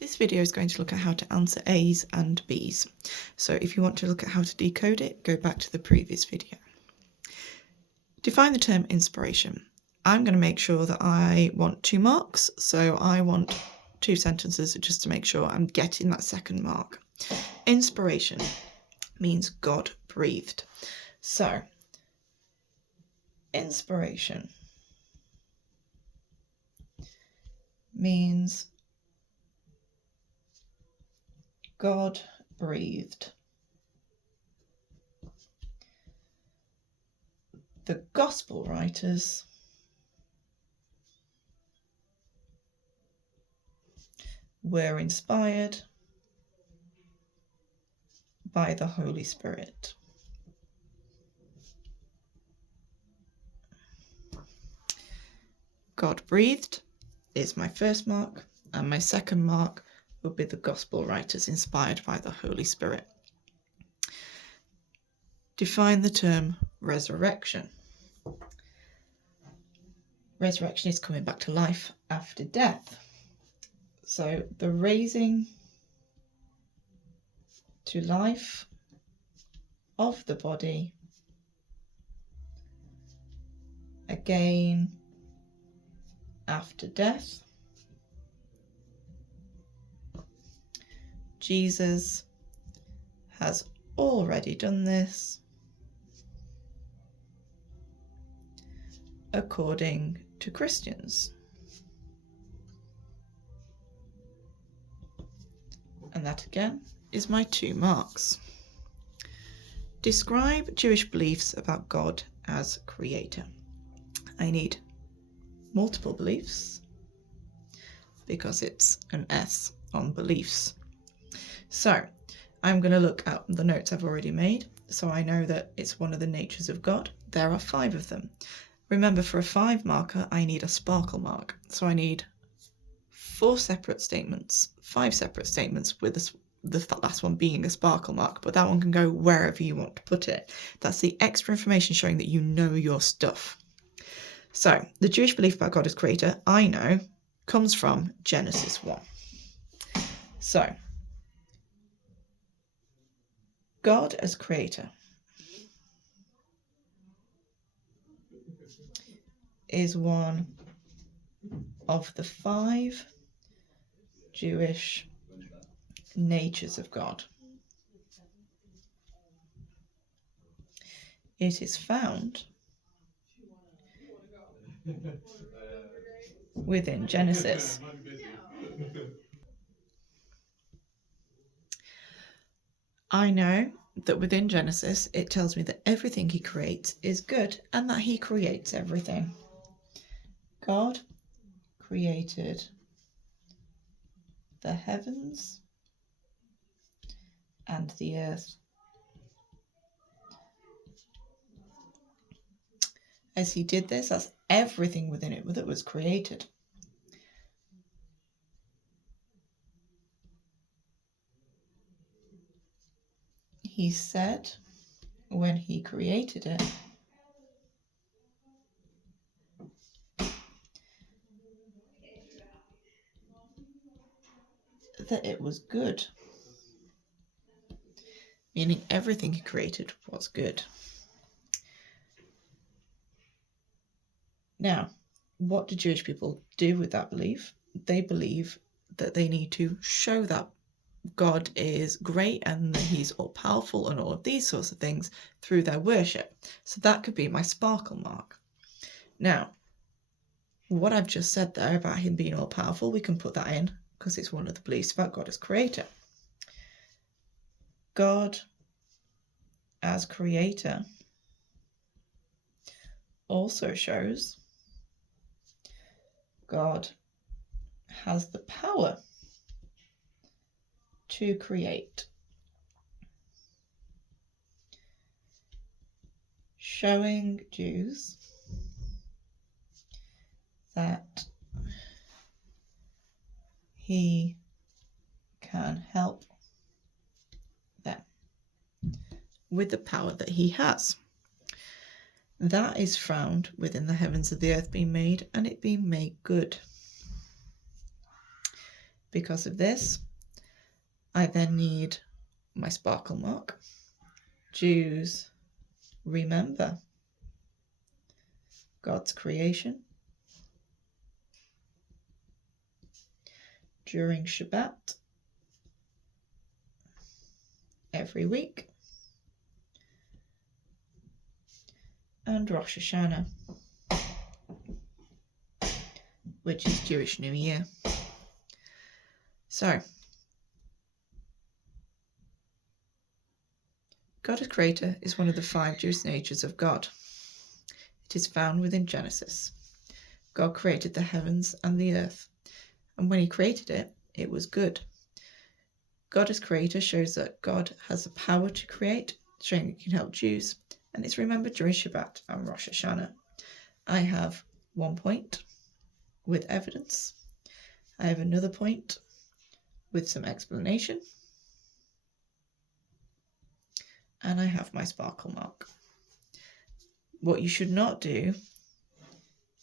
This video is going to look at how to answer A's and B's. So if you want to look at how to decode it, go back to the previous video. Define the term inspiration. I'm going to make sure that I want 2 marks, so I want 2 sentences just to make sure I'm getting that second mark. Inspiration means God breathed. So, inspiration means God breathed. The Gospel writers were inspired by the Holy Spirit. God breathed is my first mark, and my second mark would be the Gospel writers inspired by the Holy Spirit. Define the term resurrection. Resurrection is coming back to life after death. So the raising to life of the body again after death. Jesus has already done this according to Christians. And that again is my 2 marks. Describe Jewish beliefs about God as creator. I need multiple beliefs because it's an S on beliefs. So I'm going to look at the notes I've already made, so I know that it's one of the natures of God. There are 5 of them. Remember, for a 5 marker, I need a sparkle mark. So I need 4 separate statements, 5 separate statements with the last one being a sparkle mark, but that one can go wherever you want to put it. That's the extra information showing that you know your stuff. So the Jewish belief about God as creator, I know, comes from Genesis 1. So God as creator is one of the 5 Jewish natures of God. It is found within Genesis. I know that within Genesis it tells me that everything he creates is good and that he creates everything. God created the heavens and the earth. As he did this, that's everything within it that was created. He said when he created it, that it was good, meaning everything he created was good. Now, what do Jewish people do with that belief? They believe that they need to show that God is great and that he's all-powerful and all of these sorts of things through their worship. So that could be my sparkle mark. Now, what I've just said there about him being all-powerful, we can put that in because it's one of the beliefs about God as creator. God as creator also shows God has the power to create, showing Jews that he can help them with the power that he has. That is found within the heavens of the earth being made and it being made good. Because of this, I then need my sparkle mark. Jews remember God's creation during Shabbat every week and Rosh Hashanah, which is Jewish New Year. So, God as creator is one of the 5 Jewish natures of God. It is found within Genesis. God created the heavens and the earth, and when he created it, it was good. God as creator shows that God has the power to create, showing he can help Jews, and it's remembered during Shabbat and Rosh Hashanah. I have 1 point with evidence. I have another point with some explanation. And I have my sparkle mark. What you should not do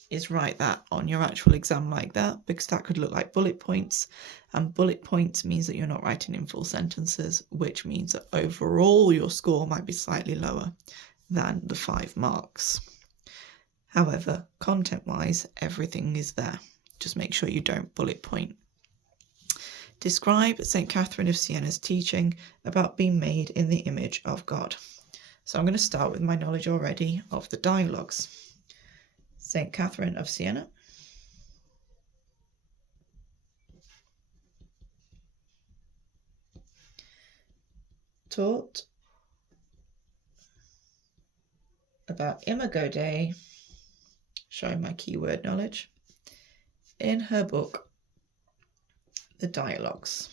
is write that on your actual exam like that, because that could look like bullet points, and bullet points means that you're not writing in full sentences, which means that overall your score might be slightly lower than the 5 marks. However, content-wise, everything is there. Just make sure you don't bullet point. Describe St Catherine of Siena's teaching about being made in the image of God. So I'm going to start with my knowledge already of the dialogues. St Catherine of Siena. Taught about Imago Dei, showing my keyword knowledge, in her book, The Dialogues.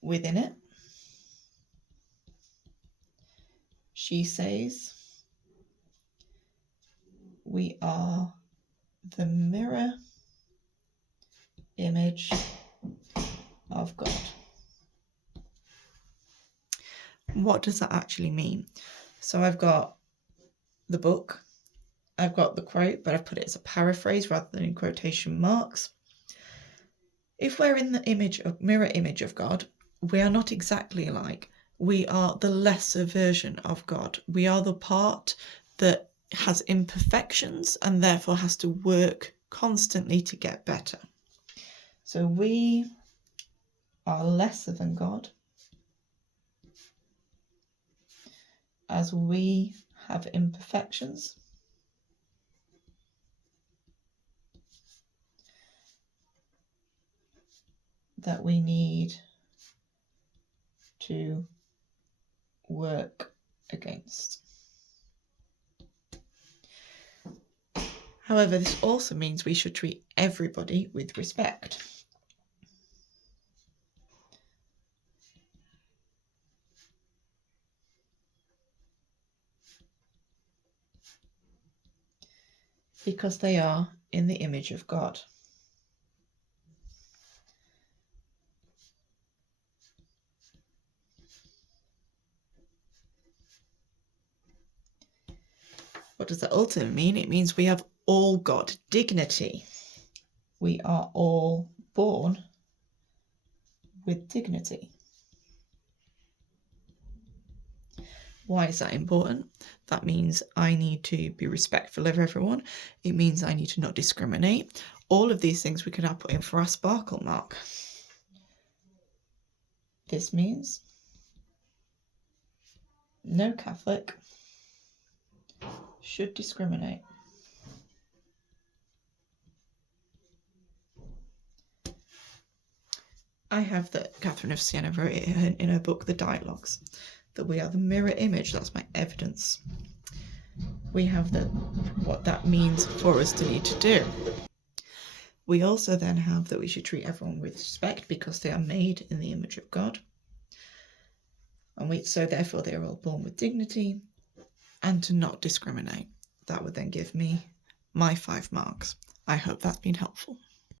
Within it, she says, we are the mirror image of God. What does that actually mean? So I've got the book, I've got the quote, but I've put it as a paraphrase rather than in quotation marks. If we're in the mirror image of God, we are not exactly alike. We are the lesser version of God. We are the part that has imperfections and therefore has to work constantly to get better. So we are lesser than God, as we have imperfections. That we need to work against. However, this also means we should treat everybody with respect. Because they are in the image of God. What does that ultimately mean? It means we have all got dignity. We are all born with dignity. Why is that important? That means I need to be respectful of everyone. It means I need to not discriminate. All of these things we can now put in for our sparkle mark. This means no Catholic should discriminate. I have that Catherine of Siena wrote it in her book, The Dialogues, that we are the mirror image. That's my evidence. We have what that means for us to need to do. We also then have that we should treat everyone with respect because they are made in the image of God. And so therefore they are all born with dignity, and to not discriminate. That would then give me my 5 marks. I hope that's been helpful.